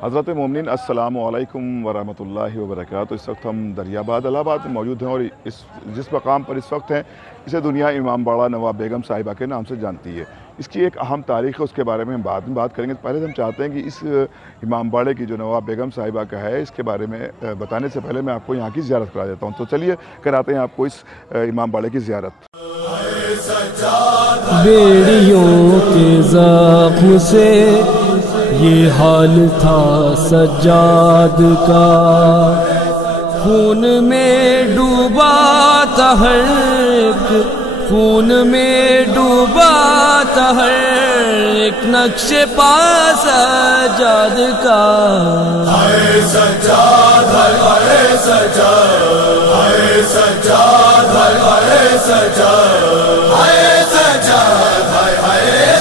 हज़रत मोमिनीन अस्सलामु अलैकुम वरहमतुल्लाहि वबरकातुहू। इस वक्त हम दरियाबाद इलाहाबाद में मौजूद हैं और जिस मकाम पर इस वक्त हैं इसे दुनिया इमाम बाड़ा नवाब बेगम साहिबा के नाम से जानती है। इसकी एक अहम तारीख़ है, उसके बारे में हम बाद में बात करेंगे। तो पहले हम चाहते हैं कि इस इमाम बाड़े की जो नवाब बेगम साहिबा का है इसके बारे में बताने से पहले मैं आपको यहाँ की ज़ियारत करा देता हूँ। तो चलिए कराते हैं आपको इस इमाम बाड़े की ज़ियारत। बेड़ियों के ज़ख्म से ये हाल था सज्जाद का, खून में डूबा था हर एक, खून में डूबा था हर एक नक्शे पास सज्जाद का। हाय सज्जाद, हाय सज्जाद, हाय सज्जाद, हाय सज्जाद, हाय सज्जाद, हाय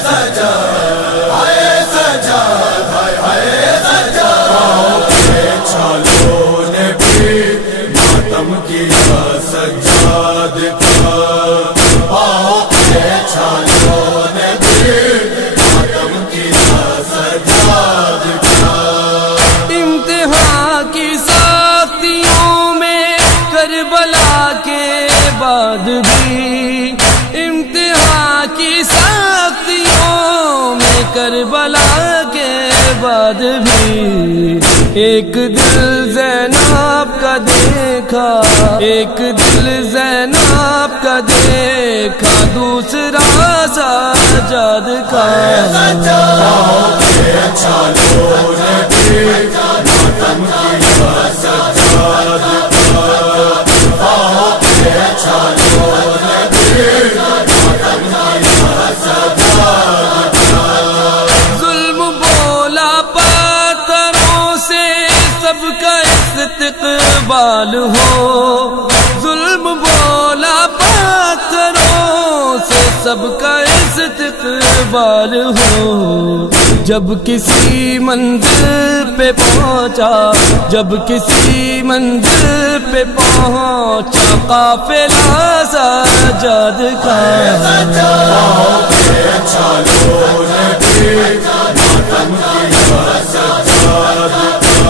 सज्जाद, हाय सज्जाद, हाय सज्जाद। छालों ने भी मातम किया सज्जाद का, छालों ने भी मातम किया सज्जाद का। इम्तिहान की साख्तियों में करबला के बाद भी, इम्तिहान की साख्तियों में करबला के बाद भी एक दिल ज़ैनब का देखा, एक दिल ज़ैनब का देखा, दूसरा सज्जाद का। छालों ने भी मातम किया सज्जाद का, छालों ने भी मातम किया सज्जाद का। जुल्म बोला पत्थरों से सबका इस्तिक़बाल हो, जुल्म बोला पत्थरों से सबका इस्तिक़बाल हो। जब किसी मंजिल पे पहुंचा, जब किसी मंजिल पे पहुंचा काफिला सज्जाद का। छालों ने भी मातम किया सज्जाद का,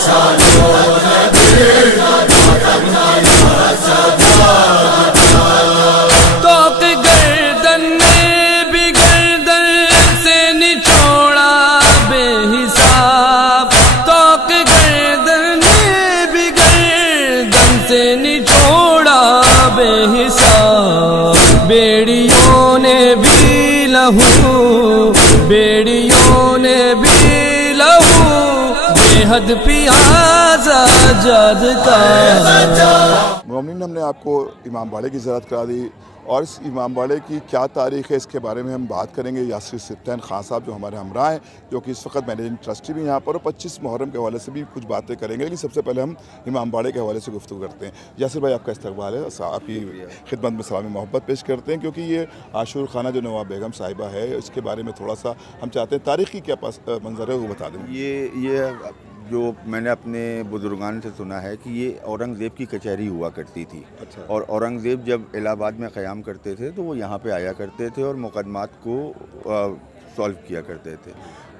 छालों ने भी मातम किया सज्जाद का। तोक गर्दन ने भी गर्दन से निचोड़ा बेहिसाब, तोक गर्दन ने भी गर्दन से निचोड़ा बेहिसाब। बेड़ियों ने भी लहू, बेड़ियों ने भी लहू बेहद पिया सज्जाद का। मोमिनीन, हमने आपको इमाम बाड़े की ज़ियारत करा दी और इस इमाम बाड़े की क्या तारीख़ है इसके बारे में हम बात करेंगे। यासिर सिब्तैन खान साहब जो हमारे हमरा हैं, जो कि इस वक्त मैनेजिंग ट्रस्टी भी यहाँ पर, और 25 मुहर्रम के हवाले से भी कुछ बातें करेंगे। लेकिन सबसे पहले हम इमाम बाड़े के हवाले से गुफ्तगू करते हैं। यासिर भाई, आपका इस्तकबाल है, आपकी खिदमत में सलामी मोहब्बत पेश करते हैं, क्योंकि ये आशूर खाना जो नवाब बेगम साहिबा है इसके बारे में थोड़ा सा हम चाहते हैं तारीख़ की क्या मंजर है वो बता दें। ये जो मैंने अपने बुजुर्गान से सुना है कि ये औरंगज़ेब की कचहरी हुआ करती थी। अच्छा। और औरंगज़ेब जब इलाहाबाद में क़याम करते थे तो वो यहाँ पे आया करते थे और मुकदमात को सॉल्व किया करते थे।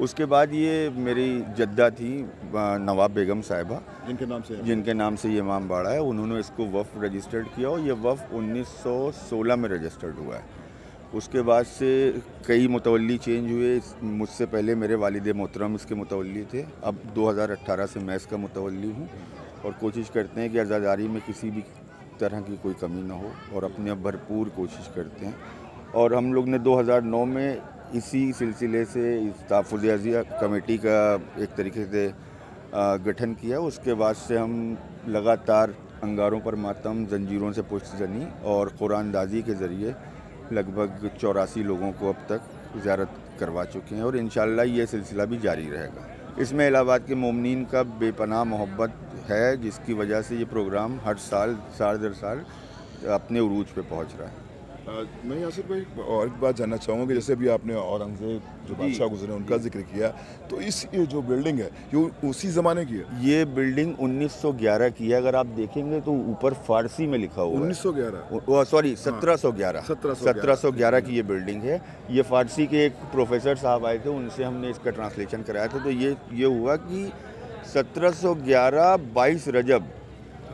उसके बाद ये मेरी जद्दा थी नवाब बेगम साहिबा, जिनके नाम से ये इमाम बाड़ा है, उन्होंने इसको वफ़ रजिस्टर्ड किया और ये वफ़ 1916 में रजिस्टर्ड हुआ है। उसके बाद से कई मुतवल्ली चेंज हुए। मुझसे पहले मेरे वालिद मोहतरम इसके मुतवल्ली थे। अब 2018 से मैं इसका मुतवल्ली हूँ और कोशिश करते हैं कि अज़ादारी में किसी भी तरह की कोई कमी ना हो और अपने भरपूर कोशिश करते हैं। और हम लोग ने 2009 में इसी सिलसिले से इस तहफ़्फ़ुज़ अज़िया कमेटी का एक तरीके से गठन किया। उसके बाद से हम लगातार अंगारों पर मातम, जंजीरों से पुश्तज़नी और कुरानदाजी के ज़रिए लगभग 84 लोगों को अब तक ज़ियारत करवा चुके हैं और इंशाअल्लाह ये सिलसिला भी जारी रहेगा। इसमें इलाहाबाद के मोमिनीन का बेपनाह मोहब्बत है, जिसकी वजह से ये प्रोग्राम हर साल दर साल अपने उरूज पे पहुंच रहा है। मैं यासिर भाई और एक बात जानना चाहूँगा कि जैसे अभी आपने औरंगजेब जो बादशाह गुजरे उनका जिक्र किया, तो इस ये जो बिल्डिंग है ये उसी ज़माने की है? ये बिल्डिंग 1911 की है। अगर आप देखेंगे तो ऊपर फारसी में लिखा हुआ है 1911, सॉरी 1711 की ये बिल्डिंग है। ये फारसी के एक प्रोफेसर साहब आए थे, उनसे हमने इसका ट्रांसलेशन कराया था। तो ये हुआ कि 1711 22 रजब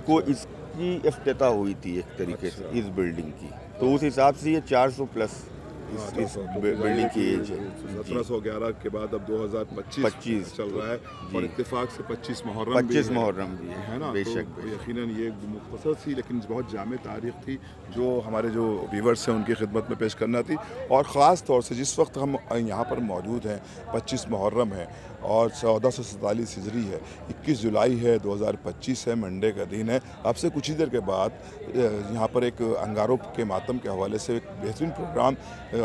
को इसकी इफ्तिताह हुई थी एक तरीके से इस बिल्डिंग की। तो उस हिसाब से ये 400 प्लस इस बिल्डिंग की एज है। 1711 के बाद अब 2025 चल रहा है और इत्तेफाक से 25 मुहर्रम भी है ना। बेशक तो यकीनन ये मुख्तसर सी लेकिन बहुत जामे तारीख थी जो हमारे जो व्यूवर्स हैं उनकी खिदमत में पेश करना थी। और ख़ास तौर से जिस वक्त हम यहाँ पर मौजूद हैं 25 मुहर्रम है और 1447 हिजरी है, 21 जुलाई है 2025 है, मंडे का दिन है। अब से कुछ ही देर के बाद यहाँ पर एक अंगारों के मातम के हवाले से एक बेहतरीन प्रोग्राम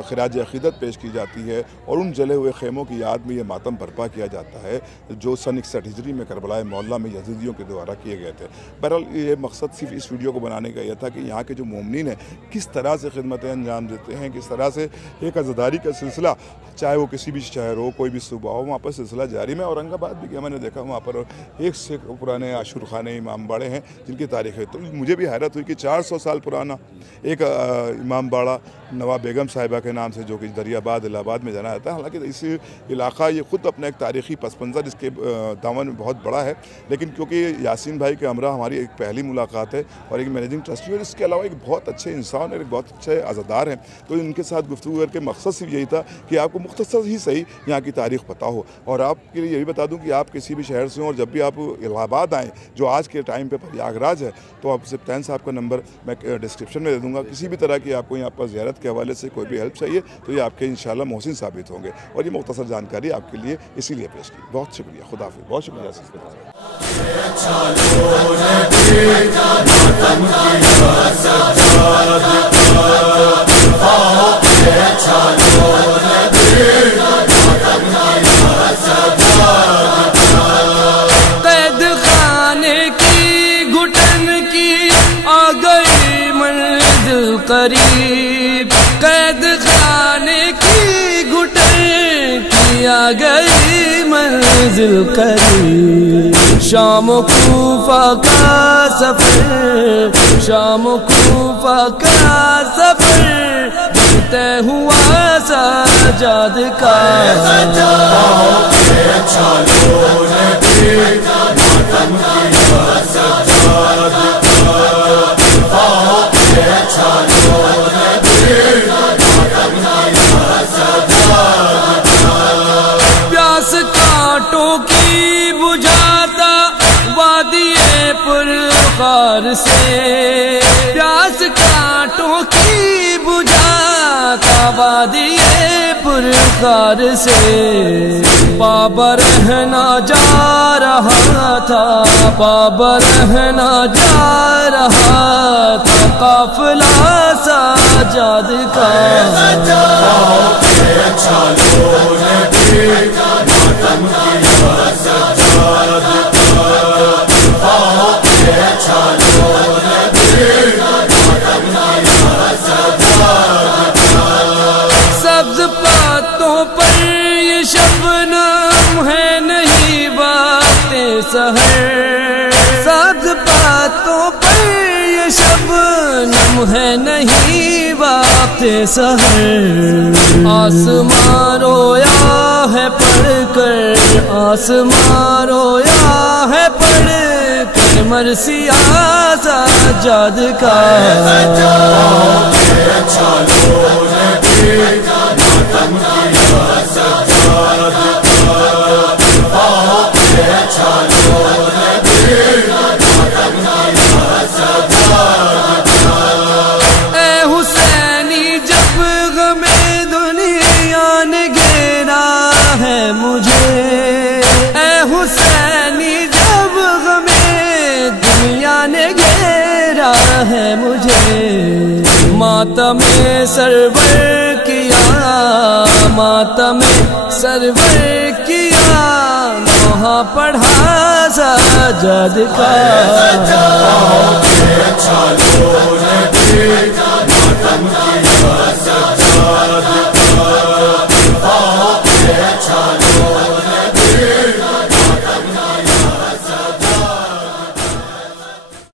खिराज अक़ीदत पेश की जाती है और उन जले हुए खेमों की याद में ये मातम बर्पा किया जाता है जो सन 61 हिजरी में करबलाए मौला में यजीदियों के द्वारा किए गए थे। बहरहाल ये मकसद सिर्फ इस वीडियो को बनाने का यह था कि यहाँ के जो मोमिनीन हैं किस तरह से खिदमतें अंजाम देते हैं, किस तरह से एक अज़ादारी का सिलसिला, चाहे वो किसी भी शहर हो, कोई भी सूबा हो, वहाँ पर सिलसिला जारी में। औरंगाबाद भी गया, मैंने देखा वहाँ पर एक से पुराने आशूर खाने इमाम बाड़े हैं जिनकी तारीख़ है। तो मुझे भी हैरत हुई कि 400 साल पुराना एक इमाम बाड़ा नवाब बेगम साहिबा के नाम से जो कि दरियाबाद इलाहाबाद में जाना जाता है। हालांकि इस इलाका ये ख़ुद अपना एक तारीख़ी पस मंज़र इसके दामन में बहुत बड़ा है, लेकिन क्योंकि यासीन भाई के हमरा हमारी एक पहली मुलाकात है और एक मैनेजिंग ट्रस्टी और इसके अलावा एक बहुत अच्छे इंसान और एक बहुत अच्छे अज़ादार हैं, तो इनके साथ गुफ्तगू करके मकसद सिर्फ यही था कि आपको मुख्तसर ही सही यहाँ की तारीख़ पता हो। और आपके लिए ये भी बता दूँ कि आप किसी भी शहर से हों और जब भी आप इलाहाबाद आएँ जो आज के टाइम पर प्रयागराज है, तो आप सिप्तान साहब का नंबर मैं डिस्क्रिप्शन में दे दूँगा। किसी भी तरह की आपको यहाँ पर ज़ियारत के हवाले से कोई भी हेल्प चाहिए तो ये आपके इंशाल्लाह मोहसिन साबित होंगे। और ये मुख्तसर जानकारी आपके लिए इसीलिए पेश की। बहुत शुक्रिया, खुदा हाफिज़, बहुत शुक्रिया। कैद खाने की घुटन की आ गई मंजिल करीब, कैद खाने की घुटन की आ गई मंजिल करीब। शाम कूफा का सफर, शाम कूफा का सफर तय हुआ सजाद का। प्यास कांटों की बुझाता वादिये पुरखार से, प्यास कांटों की बुझाता वादिये पुरखार से। बाबा रहना जा रहा था, बाबा रहना जा रहा था काफिला सजाद का। सब्ज पातों पर ये शबनम है नहीं बातें सहर, सब्ज पातों पर ये शबनम है नहीं बातें सहर। आसमां रोया है पढ़कर, आसमां रोया है पढ़कर मरसिया सजाद का। ए हुसैनी जब गमे दुनिया ने घेरा है मुझे, ए हुसैनी जब गमे दुनिया ने घेरा है मुझे। मातमे सरवर किया, मातमे सरवर किया, नोहा पढ़ा सजाद का।